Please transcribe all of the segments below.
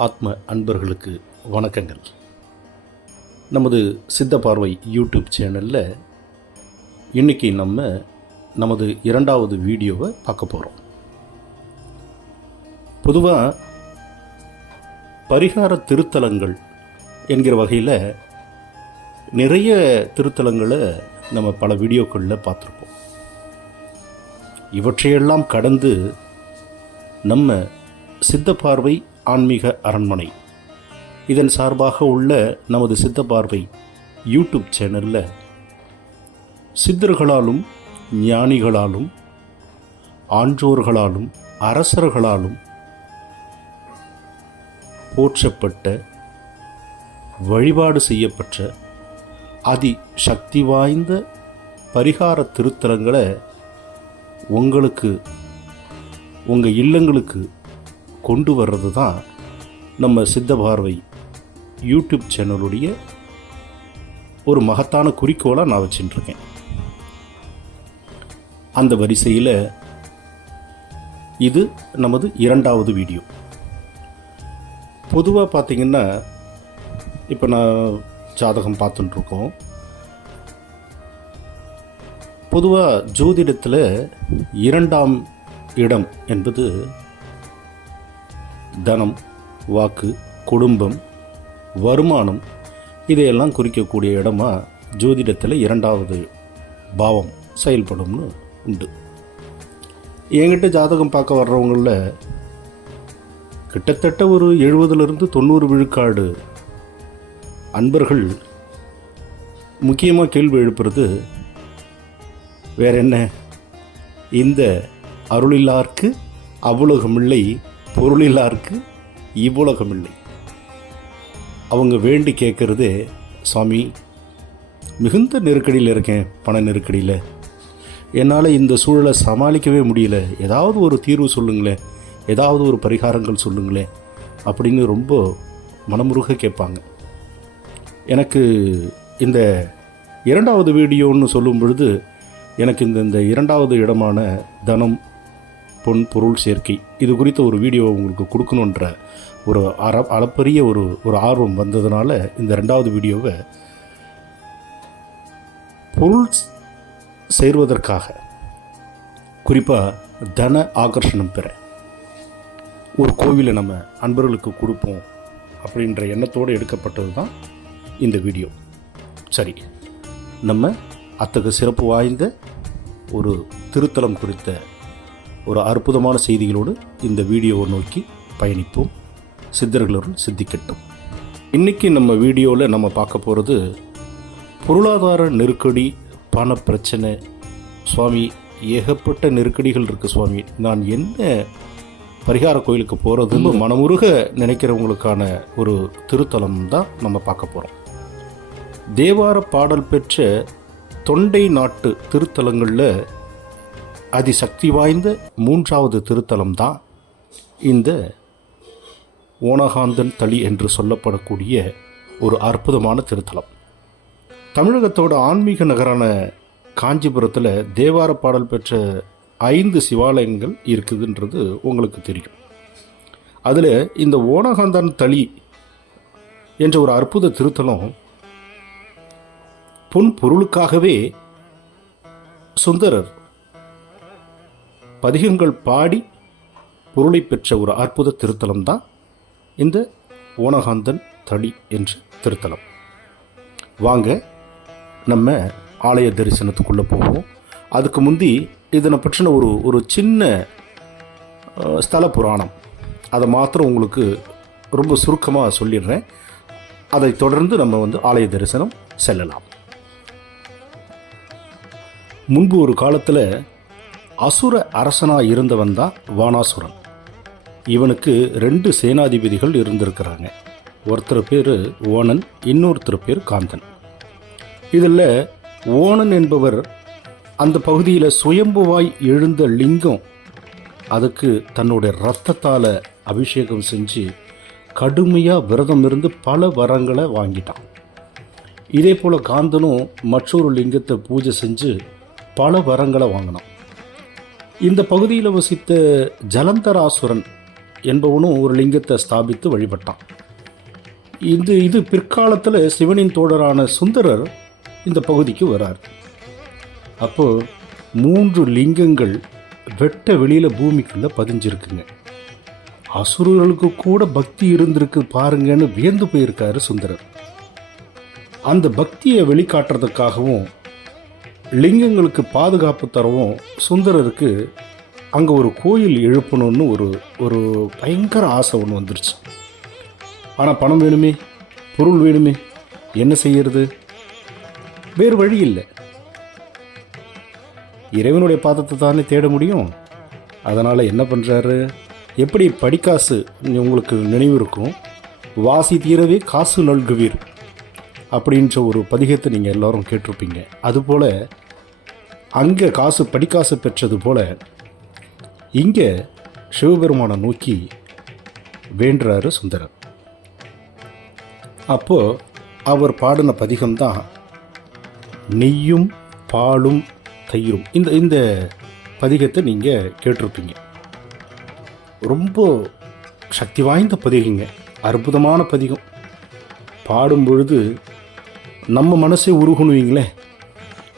ஆத்ம அன்பர்களுக்கு வணக்கங்கள். நமது சித்த பார்வை யூடியூப் சேனலில் இன்றைக்கி நமது இரண்டாவது வீடியோவை பார்க்க போகிறோம். பொதுவாக பரிகார திருத்தலங்கள் என்கிற வகையில் நிறைய திருத்தலங்களை நம்ம பல வீடியோக்களில் பார்த்துருப்போம். இவற்றையெல்லாம் கடந்து நம்ம சித்த பார்வை ஆன்மீக அரண்மனை இதன் சார்பாக உள்ள நமது சித்த பார்வை யூடியூப் சேனலில் சித்தர்களாலும் ஞானிகளாலும் ஆன்றோர்களாலும் அரசர்களாலும் போற்றப்பட்ட வழிபாடு செய்யப்பட்ட அதி சக்தி வாய்ந்த பரிகார திருத்தலங்களை உங்களுக்கு உங்கள் இல்லங்களுக்கு கொண்டு வர்றது தான் நம்ம சித்த பார்வை யூடியூப் சேனலுடைய ஒரு மகத்தான குறிக்கோளாக நான் வச்சுட்டுருக்கேன். அந்த வரிசையில் இது நமது இரண்டாவது வீடியோ. பொதுவாக பார்த்திங்கன்னா இப்போ நான் ஜாதகம் பார்த்துட்டுருக்கோம். பொதுவாக ஜோதிடத்தில் இரண்டாம் இடம் என்பது தனம், வாக்கு, குடும்பம், வருமானம் இதையெல்லாம் குறிக்கக்கூடிய இடமா ஜோதிடத்தில் இரண்டாவது பாவம் செயல்படும்னு உண்டு. என்கிட்ட ஜாதகம் பார்க்க வர்றவங்களில் கிட்டத்தட்ட ஒரு 70-90 விழுக்காடு அன்பர்கள் முக்கியமாக கேள்வி எழுப்புறது வேற என்ன, இந்த அருளில்லார்க்கு அவ்வுலகமில்லை, பொருளில்லார்க்கு இவ்வுலகமில்லை. அவங்க வேண்டி கேட்குறது, சுவாமி மிகுந்த நெருக்கடியில் இருக்கேன், பண நெருக்கடியில், என்னால் இந்த சூழலை சமாளிக்கவே முடியல, ஏதாவது ஒரு தீர்வு சொல்லுங்களேன், ஏதாவது ஒரு பரிகாரங்கள் சொல்லுங்களேன் அப்படின்னு ரொம்ப மனமுருக கேட்பாங்க. எனக்கு இந்த இரண்டாவது வீடியோன்னு சொல்லும் பொழுது எனக்கு இந்த இரண்டாவது இடமான தனம், பொன், பொருள் சேர்க்கை இது குறித்த ஒரு வீடியோ உங்களுக்கு கொடுக்கணுன்ற ஒரு அளப்பரிய ஒரு ஆர்வம் வந்ததுனால இந்த ரெண்டாவது வீடியோவை பொருள் சேர்வதற்காக, குறிப்பாக தன ஆகர்ஷணம் பெற ஒரு கோவிலை நம்ம அன்பர்களுக்கு கொடுப்போம் அப்படின்ற எண்ணத்தோடு எடுக்கப்பட்டது தான் இந்த வீடியோ. சரி, நம்ம அத்தகைய சிறப்பு வாய்ந்த ஒரு திருத்தலம் குறித்த ஒரு அற்புதமான செய்திகளோடு இந்த வீடியோவை நோக்கி பயணிப்போம். சித்தர்களுடன் சித்திக்கட்டும். இன்றைக்கி நம்ம வீடியோவில் நம்ம பார்க்க போகிறது பொருளாதார நெருக்கடி, பண பிரச்சனை. சுவாமி ஏகப்பட்ட நெருக்கடிகள் இருக்குது சுவாமி, நான் என்ன பரிகார கோயிலுக்கு போகிறதுன்னு மனமுருக நினைக்கிறவங்களுக்கான ஒரு திருத்தலம் தான் நம்ம பார்க்க போகிறோம். தேவார பாடல் பெற்ற தொண்டை நாட்டு திருத்தலங்களில் அதிசக்தி வாய்ந்த மூன்றாவது திருத்தலம் தான் இந்த ஓணகாந்தன் தளி என்று சொல்லப்படக்கூடிய ஒரு அற்புதமான திருத்தலம். தமிழகத்தோட ஆன்மீக நகரான காஞ்சிபுரத்தில் தேவார பாடல் பெற்ற 5 சிவாலயங்கள் இருக்குதுன்றது உங்களுக்கு தெரியும். அதில் இந்த ஓணகாந்தன் தளி என்ற ஒரு அற்புத திருத்தலம் பொன் பொருளுக்காகவே சுந்தரர் பதிகங்கள் பாடி பொருளை பெற்ற ஒரு அற்புத திருத்தலம் தான் இந்த ஓணகாந்தன் தளி என்ற திருத்தலம். வாங்க நம்ம ஆலய தரிசனத்துக்குள்ளே போவோம். அதுக்கு முந்தி இதனை பற்றின ஒரு சின்ன ஸ்தல புராணம், அதை மாத்திரம் உங்களுக்கு ரொம்ப சுருக்கமாக சொல்லிடுறேன். அதை தொடர்ந்து நம்ம ஆலய தரிசனம் செல்லலாம். முன்பு ஒரு காலத்தில் அசுர அரசனாக இருந்தவன் தான் வானாசுரன். இவனுக்கு 2 சேனாதிபதிகள் இருந்திருக்கிறாங்க. ஒருத்தர் பேர் ஓணன், இன்னொருத்தர் பேர் காந்தன். இதில் ஓணன் என்பவர் அந்த பகுதியில் சுயம்புவாய் எழுந்த லிங்கம், அதுக்கு தன்னுடைய இரத்தத்தால் அபிஷேகம் செஞ்சு கடுமையாக விரதம் இருந்து பல வரங்களை வாங்கிட்டான். இதே போல் காந்தனும் மற்றொரு லிங்கத்தை பூஜை செஞ்சு பல வரங்களை வாங்கினான். இந்த பகுதியில் வசித்த ஜலந்தராசுரன் என்பவனும் ஒரு லிங்கத்தை ஸ்தாபித்து வழிபட்டான். இது பிற்காலத்தில் சிவனின் தோழரான சுந்தரர் இந்த பகுதிக்கு வரார். அப்போ 3 லிங்கங்கள் வெட்ட வெளியில் பூமிக்குள்ளே பதிஞ்சிருக்குங்க. அசுரர்களுக்கு கூட பக்தி இருந்திருக்கு பாருங்கன்னு வியந்து போயிருக்காரு சுந்தரர். அந்த பக்தியை வெளிக்காட்டுறதுக்காகவும் லிங்கங்களுக்கு பாதுகாப்பு தரவும் சுந்தரருக்கு அங்கே ஒரு கோயில் எழுப்பணும்னு ஒரு பயங்கர ஆசை ஒன்று வந்துருச்சு. ஆனால் பணம் வேணுமே, பொருள் வேணுமே, என்ன செய்யறது? வேறு வழி இல்லை. இறைவனுடைய பாதத்தை தானே தேட முடியும். அதனால் என்ன பண்ணுறாரு? எப்படி படிக்காசு உங்களுக்கு நினைவு இருக்கும், வாசி தீரவே காசு நல்குவீர் அப்படின்ற ஒரு பதிகத்தை நீங்கள் எல்லோரும் கேட்டிருப்பீங்க. அதுபோல் அங்கே படிக்காசு பெற்றது போல் இங்கே சிவபெருமானை நோக்கி வேண்டுறாரு சுந்தரர். அப்போது அவர் பாடின பதிகம்தான் நெய்யும் பாலும் தயிரும். இந்த பதிகத்தை நீங்கள் கேட்டிருப்பீங்க. ரொம்ப சக்தி வாய்ந்த பதிகங்க, அற்புதமான பதிகம். பாடும் பொழுது நம்ம மனசே உருகணுவீங்களே.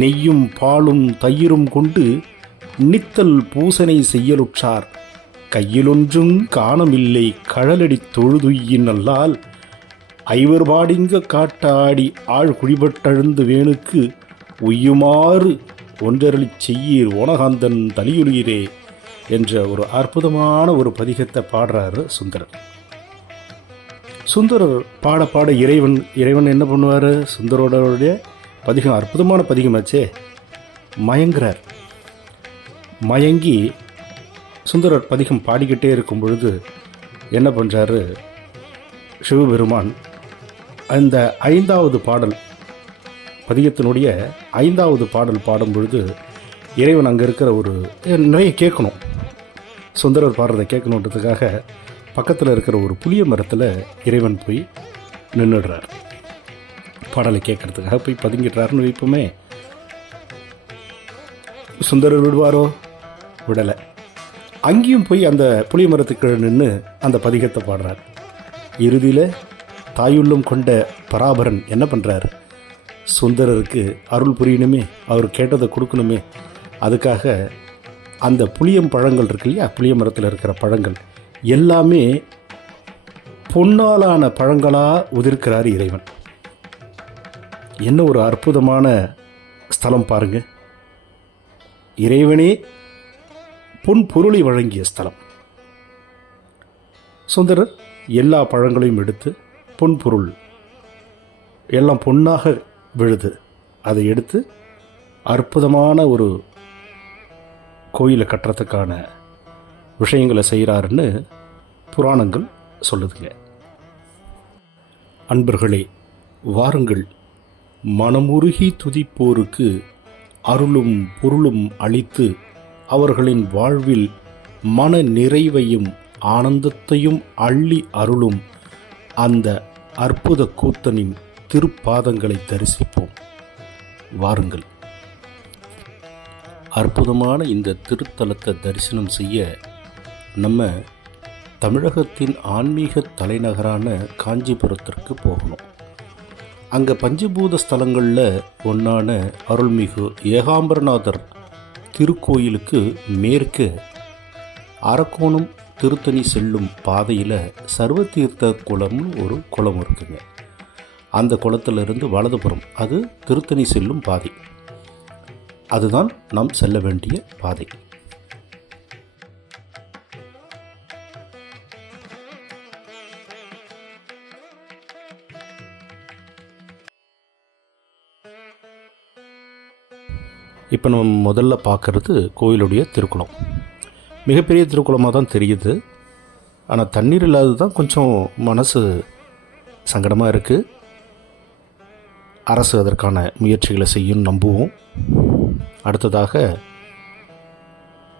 நெய்யும் பாலும் தயிரும் கொண்டு நித்தல் பூசனை செய்யலுற்றார், கையிலொன்றும் காணமில்லை கழலடி தொழுதுயின் அல்லால், ஐவர் பாடிங்க காட்டாடி ஆழ் குழிபட்டழுந்து வேணுக்கு உய்யுமாறு ஒன்றரளிச் செய்யீர் ஓனகாந்தன் தலியுளீரே என்ற ஒரு அற்புதமான ஒரு பதிகத்தை பாடுறாரு சுந்தரர். சுந்தரர் பாட பாட இறைவன் என்ன பண்ணுவார்? சுந்தரோடைய பதிகம் அற்புதமான பதிகமாச்சே, மயங்குறார். மயங்கி சுந்தரர் பதிகம் பாடிக்கிட்டே இருக்கும் பொழுது என்ன பண்ணுறாரு சிவபெருமான்? அந்த 5வது பாடல், பதிகத்தினுடைய 5வது பாடல் பாடும் பொழுது இறைவன் அங்கே இருக்கிற நிறைய கேட்கணும், சுந்தரர் பாடுறதை கேட்கணுன்றதுக்காக பக்கத்தில் இருக்கிற ஒரு புளிய மரத்தில் இறைவன் போய் நின்றுடுறார். பாடலை கேட்கறதுக்காக போய் பதுங்கிடுறாருன்னு வைப்போமே. சுந்தரர் விடுவாரோ? விடலை. அங்கேயும் போய் அந்த புளிய மரத்துக்கு நின்று அந்த பதிகத்தை பாடுறார். இறுதியில் தாயுள்ளம் கொண்ட பராபரன் என்ன பண்ணுறார்? சுந்தரருக்கு அருள் புரியணுமே, அவர் கேட்டதை கொடுக்கணுமே, அதுக்காக அந்த புளியம் பழங்கள் இருக்கு இல்லையா, புளிய மரத்தில் இருக்கிற பழங்கள் எல்லாமே பொன்னாலான பழங்களாக உதிர்க்கிறார் இறைவன். என்ன ஒரு அற்புதமான ஸ்தலம் பாருங்க. இறைவனே பொன் பொருளை வழங்கிய ஸ்தலம். சுந்தரர் எல்லா பழங்களையும் எடுத்து பொன் பொருள் எல்லாம் பொன்னாக விழுது, அதை எடுத்து அற்புதமான ஒரு கோயிலை கட்டுறதுக்கான விஷயங்களை செய்கிறாருன்னு புராணங்கள் சொல்லுதுங்க. அன்பர்களே, வாருங்கள், மனமுருகி துதிப்போருக்கு அருளும் பொருளும் அளித்து அவர்களின் வாழ்வில் மன நிறைவையும் ஆனந்தத்தையும் அள்ளி அருளும் அந்த அற்புத கூத்தனின் திருப்பாதங்களை தரிசிப்போம். வாருங்கள். அற்புதமான இந்த திருத்தலத்தை தரிசனம் செய்ய நம்ம தமிழகத்தின் ஆன்மீக தலைநகரான காஞ்சிபுரத்திற்கு போகணும். அங்கே பஞ்சபூத ஸ்தலங்களில் ஒன்றான அருள்மிகு ஏகாம்பரநாதர் திருக்கோயிலுக்கு மேற்கே அரக்கோணம் திருத்தணி செல்லும் பாதையில் சர்வதீர்த்த குளம்னு ஒரு குளம் இருக்குங்க. அந்த குளத்திலிருந்து வலதுபுறம் அது திருத்தணி செல்லும் பாதை. அதுதான் நாம் செல்ல வேண்டிய பாதை. இப்போ நம்ம முதல்ல பார்க்குறது கோயிலுடைய திருக்குளம். மிகப்பெரிய திருக்குளமாக தான் தெரியுது. ஆனால் தண்ணீர் இல்லாதது தான் கொஞ்சம் மனசு சங்கடமாக இருக்குது. அரசு அதற்கான முயற்சிகளை செய்யும் நம்புவோம். அடுத்ததாக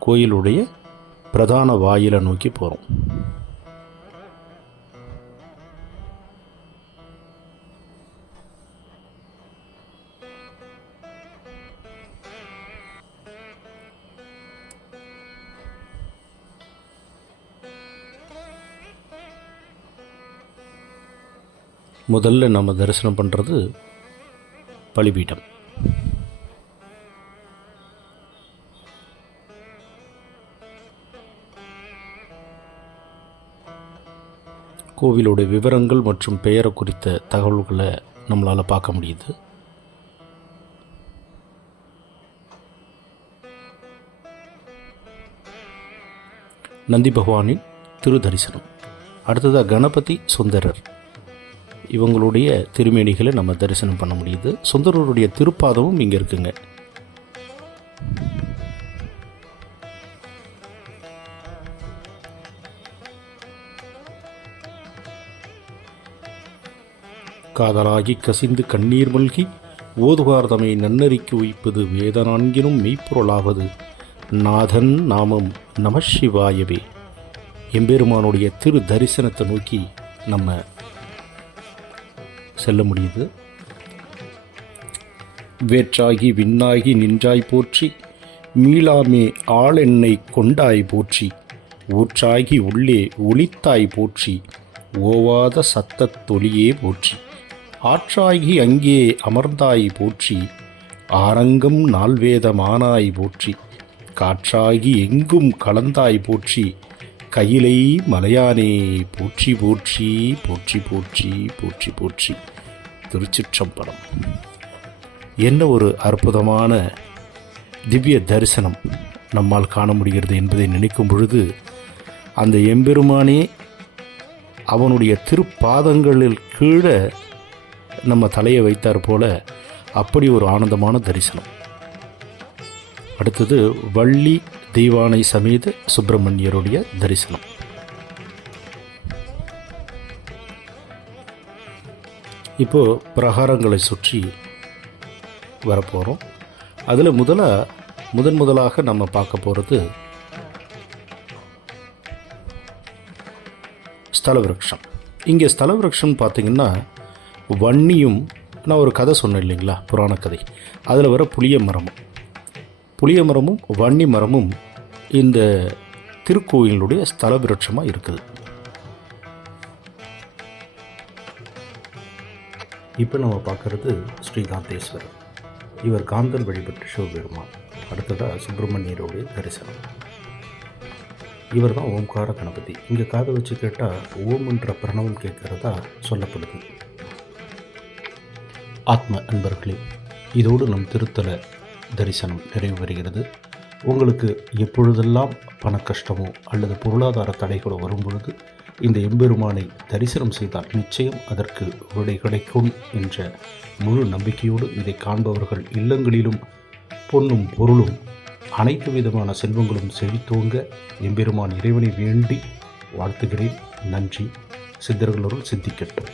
கோயிலுடைய பிரதான வாயிலை நோக்கி போகிறோம். முதல்ல நம்ம தரிசனம் பண்ணுறது பலிபீடம். கோவிலோட விவரங்கள் மற்றும் பெயரை குறித்த தகவல்களை நம்மளால் பார்க்க முடியுது. நந்தி பகவானின் திரு தரிசனம். அடுத்ததாக கணபதி சுந்தரர், இவங்களுடைய திருமேனிகளை நம்ம தரிசனம் பண்ண முடியுது. சுந்தரருடைய திருப்பாதமும் இங்கே இருக்குங்க. காதலாகி கசிந்து கண்ணீர் மல்கி ஓதுகார்தமை நன்னறிக்கு உய்ப்பது வேத நான்கினும் மெய்ப்பொருளாவது நாதன் நாமம் நம சிவாயவே. எம்பெருமானுடைய திரு தரிசனத்தை நோக்கி நம்ம செல்ல முடியுது. வேற்றாகி விண்ணாகி நின்றாய் போற்றி, மீளாமே ஆளெண்ணை கொண்டாய் போற்றி, ஊற்றாகி உள்ளே ஒளித்தாய் போற்றி, ஓவாத சத்தத்தொலியே போற்றி, ஆற்றாகி அங்கே அமர்ந்தாய் போற்றி, ஆரங்கம் நால்வேதமானாய் போற்றி, காற்றாகி எங்கும் கலந்தாய் போற்றி, கையிலை மலையானே போற்றி போற்றி போற்றி போற்றி போற்றி போற்றி. திருச்சிற்றம்பலம். என்ன ஒரு அற்புதமான திவ்ய தரிசனம் நம்மால் காண முடிகிறது என்பதை நினைக்கும் பொழுது, அந்த எம்பெருமானே அவனுடைய திருப்பாதங்களில் கீழே நம்ம தலையை வைத்தார் போல அப்படி ஒரு ஆனந்தமான தரிசனம். அடுத்தது வள்ளி தெய்வானை சமேத சுப்பிரமணியருடைய தரிசனம். இப்போ பிரகாரங்களை சுற்றி வரப்போகிறோம். அதில் முதலாக நம்ம பார்க்க போகிறது ஸ்தல விருட்சம். இங்கே ஸ்தல விருட்சம் பார்த்திங்கன்னா வன்னியும், நான் ஒரு கதை சொன்னேன் இல்லைங்களா, புராண கதை, அதில் வர புளிய மரமும் வன்னி மரமும் இந்த திருக்கோயிலுடைய ஸ்தல விருட்சமாக இருக்குது. இப்போ நம்ம பார்க்குறது ஸ்ரீகாந்தேஸ்வரர். இவர் காந்தல் வழிபட்ட சிவபெருமான். அடுத்ததாக சுப்பிரமணியருடைய தரிசனம். இவர் தான் ஓம்கார கணபதி. இங்கே காதை வச்சு கேட்டால் ஓம் என்ற பிரணவம் கேட்கிறதா சொல்லப்படுது. ஆத்ம அன்பர்களே, இதோடு நம் திருத்தல தரிசனம் நிறைவு பெறுகிறது. உங்களுக்கு எப்பொழுதெல்லாம் பண கஷ்டமோ அல்லது பொருளாதார தடைகளோ வரும் பொழுது இந்த எம்பெருமானை தரிசனம் செய்தால் நிச்சயம் அதற்கு விடை கிடைக்கும் என்ற முழு நம்பிக்கையோடு இதை காண்பவர்கள் இல்லங்களிலும் பொன்னும் பொருளும் அனைத்து விதமான செல்வங்களும் செழித்தோங்க எம்பெருமான் இறைவனை வேண்டி வாழ்த்துகிறேன். நன்றி. சித்தர்களோடு சித்திக்கட்டும்.